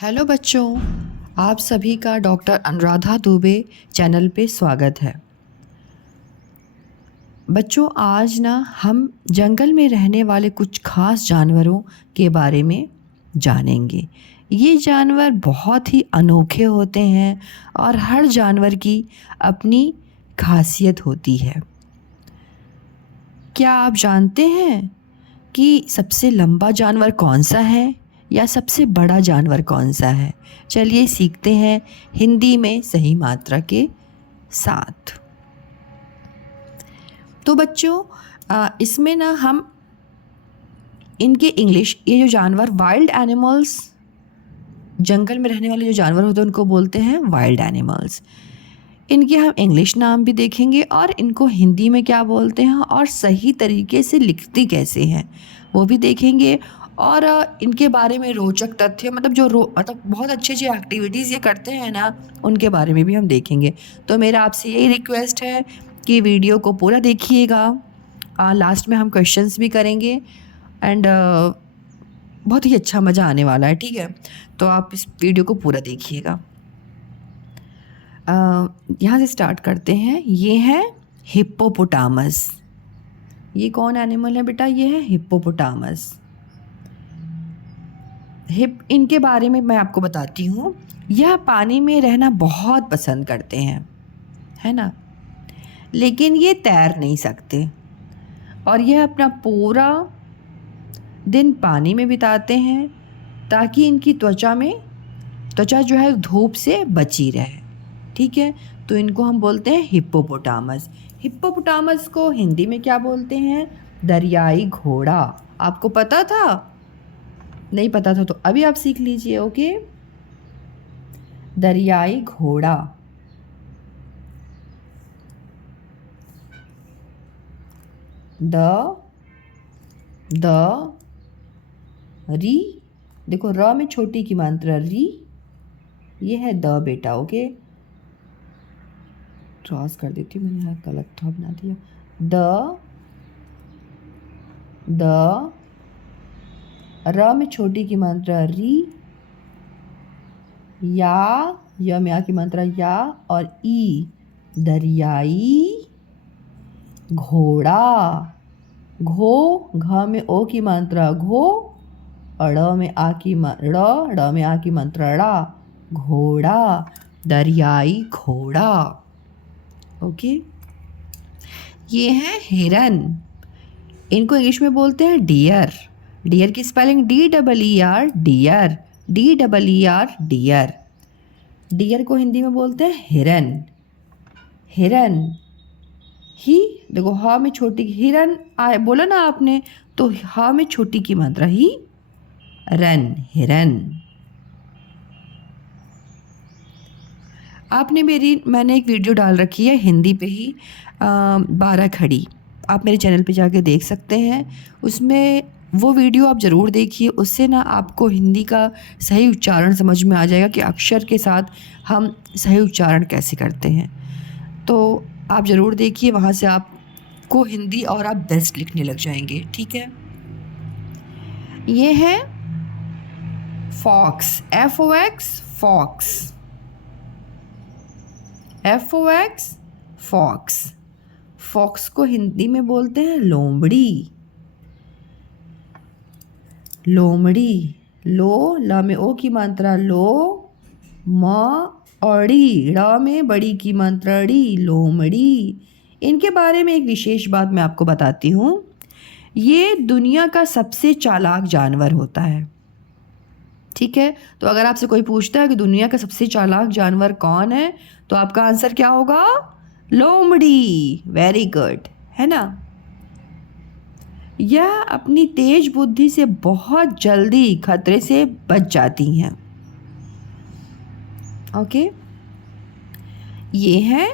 Hello बच्चों, आप सभी का डॉक्टर अनुराधा दुबे चैनल पे स्वागत है। बच्चों, आज ना हम जंगल में रहने वाले कुछ खास जानवरों के बारे में जानेंगे। ये जानवर बहुत ही अनोखे होते हैं और हर जानवर की अपनी खासियत होती है। क्या आप जानते हैं कि सबसे लंबा जानवर कौन सा है या सबसे बड़ा जानवर कौन सा है? चलिए सीखते हैं हिंदी में सही मात्रा के साथ। तो बच्चों, इसमें ना हम इनके इंग्लिश, ये जो जानवर वाइल्ड एनिमल्स, जंगल में रहने वाले जो जानवर होते हैं उनको बोलते हैं वाइल्ड एनिमल्स। इनके हम इंग्लिश नाम भी देखेंगे और इनको हिंदी में क्या बोलते हैं और सही तरीके से लिखती कैसे हैं वो भी देखेंगे। और इनके बारे में रोचक तथ्य, मतलब मतलब बहुत अच्छी अच्छी एक्टिविटीज़ ये करते हैं ना, उनके बारे में भी हम देखेंगे। तो मेरा आपसे यही रिक्वेस्ट है कि वीडियो को पूरा देखिएगा। लास्ट में हम क्वेश्चंस भी करेंगे एंड बहुत ही अच्छा मज़ा आने वाला है, ठीक है? तो आप इस वीडियो को पूरा देखिएगा। यहाँ से स्टार्ट करते हैं। ये है हिप्पोपोटामस। ये कौन एनिमल है बेटा? ये है हिप्पोपोटामस। इनके बारे में मैं आपको बताती हूँ। यह पानी में रहना बहुत पसंद करते हैं, है ना? लेकिन ये तैर नहीं सकते और यह अपना पूरा दिन पानी में बिताते हैं ताकि इनकी त्वचा जो है धूप से बची रहे, ठीक है? तो इनको हम बोलते हैं हिप्पोपोटामस। हिप्पोपोटामस को हिंदी में क्या बोलते हैं? दरियाई घोड़ा। आपको पता था? नहीं पता था तो अभी आप सीख लीजिए, ओके? दरियाई घोड़ा। द री, देखो र में छोटी की मात्रा री, ये है द बेटा, ओके? क्रॉस कर देती हूँ मैंने, यहाँ गलत था बना दिया। द र में छोटी की मात्रा री, या में आ की मात्रा या और ई, दरियाई घोड़ा। घ में ओ की मात्रा घो और ड़ में आ की मात्रा ड़ा, घोड़ा, दरियाई घोड़ा, ओके? ये है हिरन। इनको इंग्लिश में बोलते हैं डियर। डियर की spelling DEER, dear, DEER, dear. Dear को हिंदी में बोलते हैं हिरन। हिरन ही, देखो ह में छोटी हिरन आए बोला ना आपने, तो ह में छोटी की मात्रा ही रन, हिरन। मैंने एक वीडियो डाल रखी है हिंदी पे ही, 12 खड़ी। आप मेरे चैनल पे जाके देख सकते हैं। उसमें वो वीडियो आप ज़रूर देखिए, उससे ना आपको हिंदी का सही उच्चारण समझ में आ जाएगा कि अक्षर के साथ हम सही उच्चारण कैसे करते हैं। तो आप ज़रूर देखिए, वहाँ से आपको हिंदी और आप बेस्ट लिखने लग जाएंगे, ठीक है? ये है फॉक्स, फॉक्स, फॉक्स। फॉक्स को हिंदी में बोलते हैं लोमड़ी। लो, ला में ओ की मात्रा लो, म अड़ी, ड़ में बड़ी की मात्रा ड़ी, लोमड़ी। इनके बारे में एक विशेष बात मैं आपको बताती हूँ। ये दुनिया का सबसे चालाक जानवर होता है, ठीक है? तो अगर आपसे कोई पूछता है कि दुनिया का सबसे चालाक जानवर कौन है, तो आपका आंसर क्या होगा? लोमड़ी। वेरी गुड, है ना? यह अपनी तेज बुद्धि से बहुत जल्दी खतरे से बच जाती हैं, ओके? ये है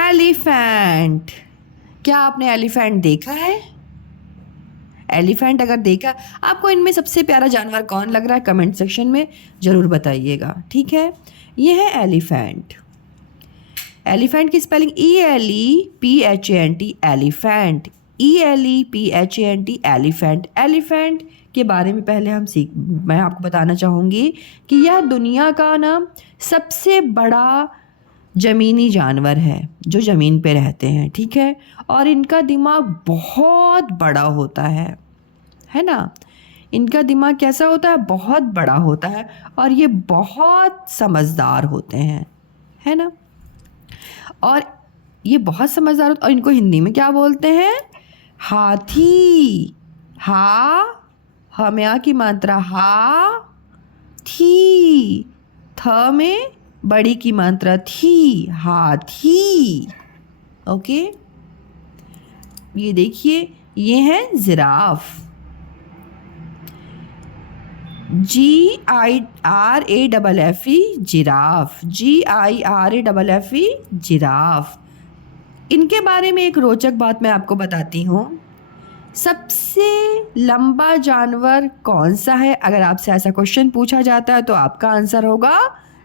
एलिफेंट। क्या आपने एलिफेंट देखा है? एलिफेंट अगर देखा, आपको इनमें सबसे प्यारा जानवर कौन लग रहा है? कमेंट सेक्शन में ज़रूर बताइएगा, ठीक है? ये है एलिफेंट। एलिफेंट की spelling ELEPHANT, elephant, ELEPHANT, elephant. Elephant के बारे में पहले मैं आपको बताना चाहूँगी कि यह दुनिया का ना सबसे बड़ा ज़मीनी जानवर है जो ज़मीन पे रहते हैं, ठीक है। और इनका दिमाग बहुत बड़ा होता है ना। इनका दिमाग कैसा होता है, बहुत बड़ा होता है, और ये बहुत समझदार होते हैं, है ना। और ये बहुत समझदार होते, और इनको हिंदी में क्या बोलते हैं, हाथी। हा में आ की मात्रा हा, थी, थ में बड़ी की मात्रा थी, हाथी। ओके, ये देखिए, ये है giraffe, GIRAFFE giraffe, GIRAFFE giraffe. इनके बारे में एक रोचक बात मैं आपको बताती हूँ। सबसे लंबा जानवर कौन सा है? अगर आपसे ऐसा क्वेश्चन पूछा जाता है तो आपका आंसर होगा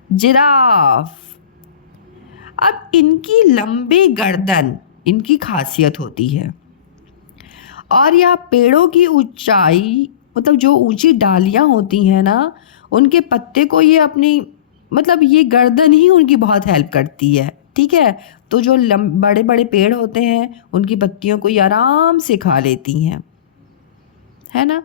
जिराफ। अब इनकी लंबी गर्दन इनकी खासियत होती है, और यह पेड़ों की ऊंचाई, मतलब जो ऊंची डालियां होती हैं ना, उनके पत्ते को ये अपनी, मतलब ये गर्दन ही उनकी बहुत हेल्प करती है, ठीक है। तो जो बड़े बड़े पेड़ होते हैं उनकी पत्तियों को ये आराम से खा लेती हैं, है ना।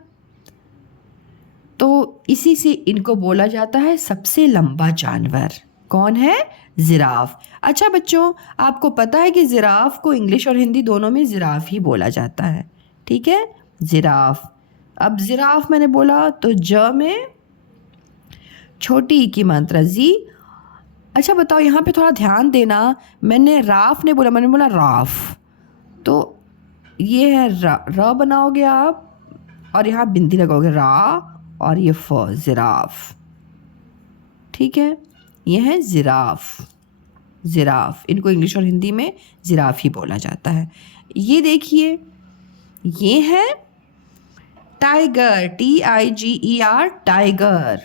तो इसी से इनको बोला जाता है सबसे लंबा जानवर। कौन है? जिराफ। अच्छा बच्चों, आपको पता है कि जिराफ को इंग्लिश और हिंदी दोनों में जिराफ ही बोला जाता है, ठीक है, जिराफ। अब जिराफ मैंने बोला तो ज में छोटी ई की मात्रा जी। अच्छा बताओ, यहाँ पे थोड़ा ध्यान देना, मैंने राफ नहीं बोला, मैंने बोला राफ। तो ये है र बनाओगे आप, और यहाँ बिंदी लगाओगे रा, और ये फ, जिराफ, ठीक है। ये है जिराफ, जिराफ। इनको इंग्लिश और हिंदी में जिराफ ही बोला जाता है। ये देखिए, ये है tiger, TIGER, tiger,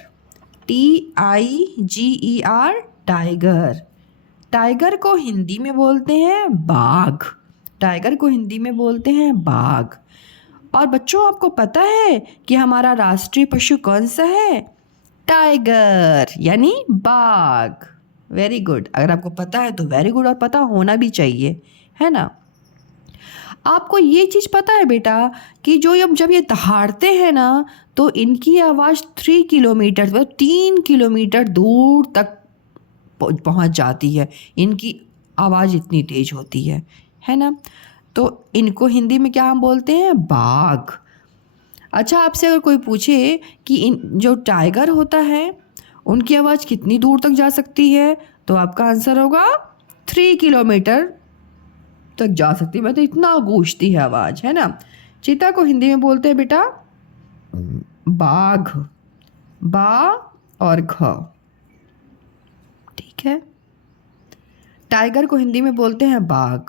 TIGER, tiger. Tiger को हिंदी में बोलते हैं बाघ, टाइगर को हिंदी में बोलते हैं बाघ। और बच्चों, आपको पता है कि हमारा राष्ट्रीय पशु कौन सा है? टाइगर, यानी बाघ। वेरी गुड, अगर आपको पता है तो वेरी गुड, और पता होना भी चाहिए, है ना। आपको ये चीज़ पता है बेटा कि जब ये दहाड़ते हैं ना, तो इनकी आवाज़ 3 किलोमीटर, मतलब 3 किलोमीटर दूर तक पहुंच जाती है। इनकी आवाज़ इतनी तेज होती है ना। तो इनको हिंदी में क्या हम बोलते हैं? बाघ। अच्छा, आपसे अगर कोई पूछे कि जो टाइगर होता है उनकी आवाज़ कितनी दूर तक जा सकती है, तो आपका आंसर होगा 3 किलोमीटर तक जा सकती है। मैं तो इतना गूंजती है आवाज़, है ना। चीता को हिंदी में बोलते हैं बेटा बाघ, बा और घ, ठीक है। टाइगर को हिंदी में बोलते हैं बाघ।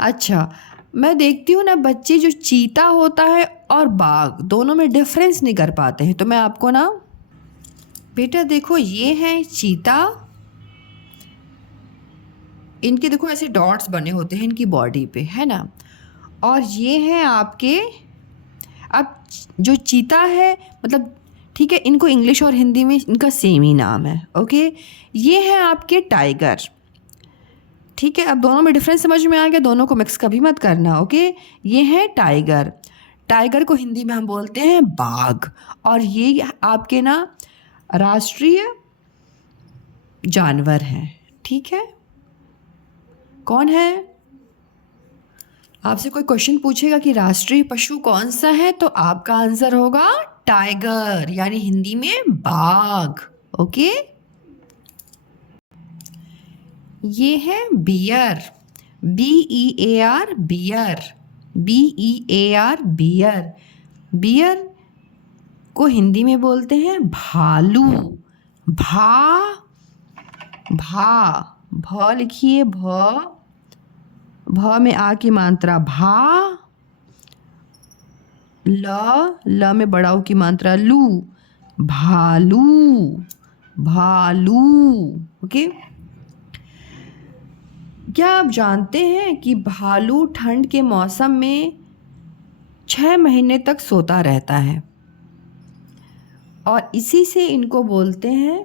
अच्छा, मैं देखती हूँ ना, बच्चे जो चीता होता है और बाघ दोनों में डिफरेंस नहीं कर पाते हैं। तो मैं आपको ना, बेटा देखो, ये है चीता, इनके देखो ऐसे डॉट्स बने होते हैं इनकी बॉडी पे, है ना। और ये हैं आपके, अब जो चीता है, मतलब ठीक है, इनको इंग्लिश और हिंदी में इनका सेम ही नाम है, ओके। ये है आपके टाइगर, ठीक है। अब दोनों में डिफरेंस समझ में आ गया, दोनों को मिक्स कभी मत करना, ओके। ये है टाइगर, टाइगर को हिंदी में हम बोलते हैं बाघ। और ये आपके ना राष्ट्रीय जानवर हैं, ठीक है। कौन है? आपसे कोई क्वेश्चन पूछेगा कि राष्ट्रीय पशु कौन सा है, तो आपका आंसर होगा टाइगर, यानी हिंदी में बाघ, ओके। ये है bear, BEAR, bear, BEAR, bear. Bear को हिंदी में बोलते हैं भालू, भा लिखिए, भ में आ की मात्रा भा, ल में बड़ा ऊ की मात्रा लू, भालू, ओके। क्या आप जानते हैं कि भालू ठंड के मौसम में 6 महीने तक सोता रहता है? और इसी से इनको बोलते हैं,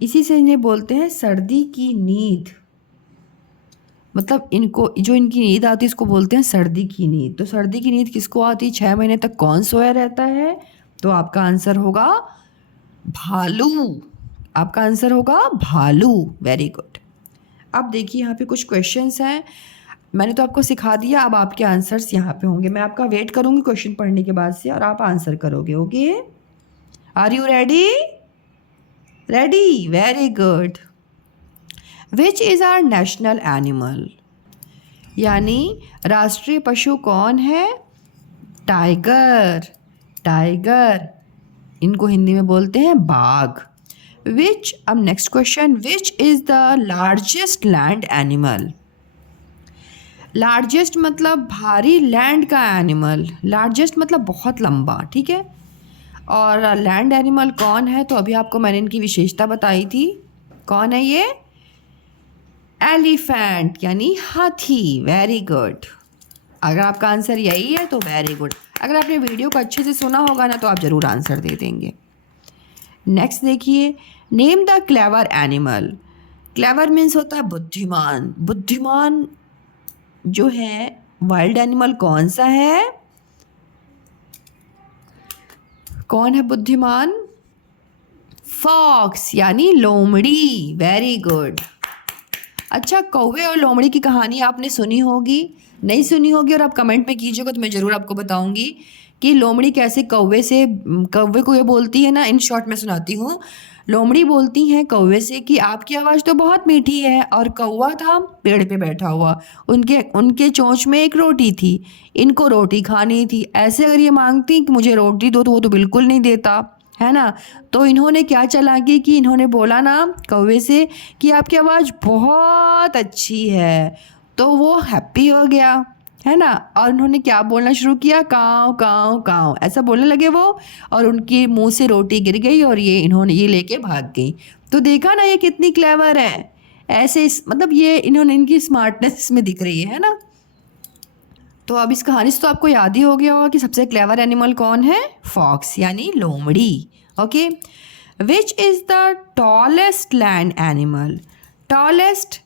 इसी से इन्हें बोलते हैं सर्दी की नींद। मतलब इनको जो इनकी नींद आती है इसको बोलते हैं सर्दी की नींद। तो सर्दी की नींद किसको आती है? 6 महीने तक कौन सोया रहता है? तो आपका आंसर होगा भालू। आपका आंसर होगा भालू। Very good. अब देखिए यहाँ पे कुछ क्वेश्चंस हैं, मैंने तो आपको सिखा दिया, अब आपके आंसर्स यहाँ पे होंगे। मैं आपका वेट करूँगी क्वेश्चन पढ़ने के बाद से और आप आंसर करोगे। Okay, are you ready? Ready, very good. Which is our national animal? यानी राष्ट्रीय पशु कौन है? टाइगर। टाइगर, इनको हिंदी में बोलते हैं बाघ। विच, अब next question, which is the largest land animal? Largest मतलब भारी, लैंड का एनिमल, लार्जेस्ट मतलब बहुत लंबा, ठीक है। और लैंड एनिमल कौन है? तो अभी आपको मैंने इनकी विशेषता बताई थी। कौन है ये? एलिफेंट यानी हाथी। Very good. अगर आपका आंसर यही है तो वेरी गुड। अगर आपने वीडियो को अच्छे से सुना होगा ना तो आप ज़रूर आंसर दे देंगे। नेक्स्ट देखिए, name the clever animal. Clever means होता है बुद्धिमान। बुद्धिमान जो है वाइल्ड एनिमल कौन सा है? कौन है बुद्धिमान? फॉक्स यानी लोमड़ी। Very good. अच्छा, कौवे और लोमड़ी की कहानी आपने सुनी होगी, नहीं सुनी होगी और आप कमेंट में कीजिएगा तो मैं ज़रूर आपको बताऊंगी कि लोमड़ी कैसे कौवे को ये बोलती है ना। इन शॉर्ट मैं सुनाती हूँ। लोमड़ी बोलती हैं कौवे से कि आपकी आवाज़ तो बहुत मीठी है, और कौवा था पेड़ पे बैठा हुआ, उनके चोंच में एक रोटी थी, इनको रोटी खानी थी। ऐसे अगर ये मांगती कि मुझे रोटी दो तो वो तो बिल्कुल नहीं देता, है ना। तो इन्होंने क्या चालाकी की, इन्होंने बोला ना कौवे से कि आपकी आवाज़ बहुत अच्छी है, तो वो हैप्पी हो गया, है ना। और उन्होंने क्या बोलना शुरू किया? काव काव काव, ऐसा बोलने लगे वो, और उनके मुंह से रोटी गिर गई और ये लेके भाग गई। तो देखा ना ये कितनी क्लेवर है। ऐसे मतलब ये इनकी स्मार्टनेस में दिख रही है ना। तो अब इस कहानी से तो आपको याद ही हो गया होगा कि सबसे क्लेवर एनिमल कौन है? फॉक्स यानी लोमड़ी। Okay, which is the tallest land animal? Tallest,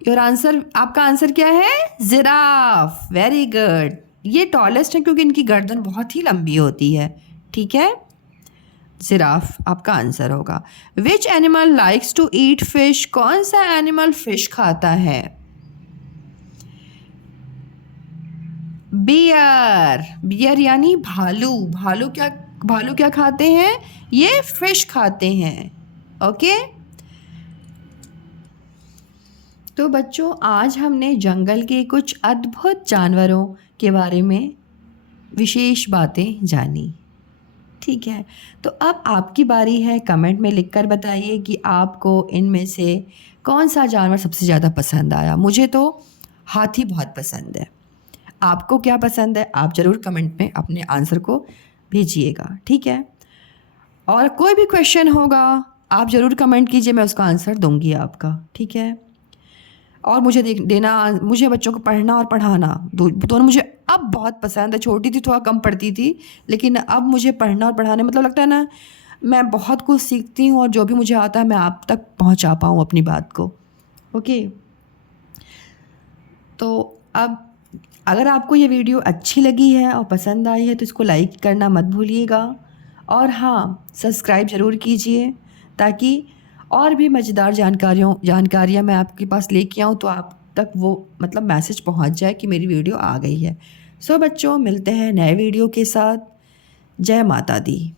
your answer, आपका आंसर क्या है? जिराफ। Very good. ये टॉलेस्ट है क्योंकि इनकी गर्दन बहुत ही लंबी होती है, ठीक है। जिराफ आपका आंसर होगा। Which animal likes to eat fish? कौन सा एनिमल फिश खाता है? बियर। बियर यानी भालू। भालू क्या खाते हैं? ये फिश खाते हैं। ओके, तो बच्चों आज हमने जंगल के कुछ अद्भुत जानवरों के बारे में विशेष बातें जानी, ठीक है। तो अब आपकी बारी है, कमेंट में लिखकर बताइए कि आपको इनमें से कौन सा जानवर सबसे ज़्यादा पसंद आया। मुझे तो हाथी बहुत पसंद है, आपको क्या पसंद है? आप ज़रूर कमेंट में अपने आंसर को भेजिएगा, ठीक है। और कोई भी क्वेश्चन होगा आप ज़रूर कमेंट कीजिए, मैं उसका आंसर दूंगी आपका, ठीक है। और मुझे बच्चों को पढ़ना और पढ़ाना दोनों मुझे अब बहुत पसंद है। छोटी थी थोड़ा कम पढ़ती थी, लेकिन अब मुझे पढ़ना और पढ़ाने मतलब लगता है ना मैं बहुत कुछ सीखती हूँ, और जो भी मुझे आता है मैं आप तक पहुँचा पाऊँ अपनी बात को। ओके, तो अब अगर आपको ये वीडियो अच्छी लगी है और पसंद आई है तो इसको लाइक करना मत भूलिएगा, और हाँ सब्सक्राइब ज़रूर कीजिए ताकि और भी मज़ेदार जानकारियाँ मैं आपके पास लेके आऊँ तो आप तक वो मतलब मैसेज पहुँच जाए कि मेरी वीडियो आ गई है। सो बच्चों, मिलते हैं नए वीडियो के साथ। जय माता दी।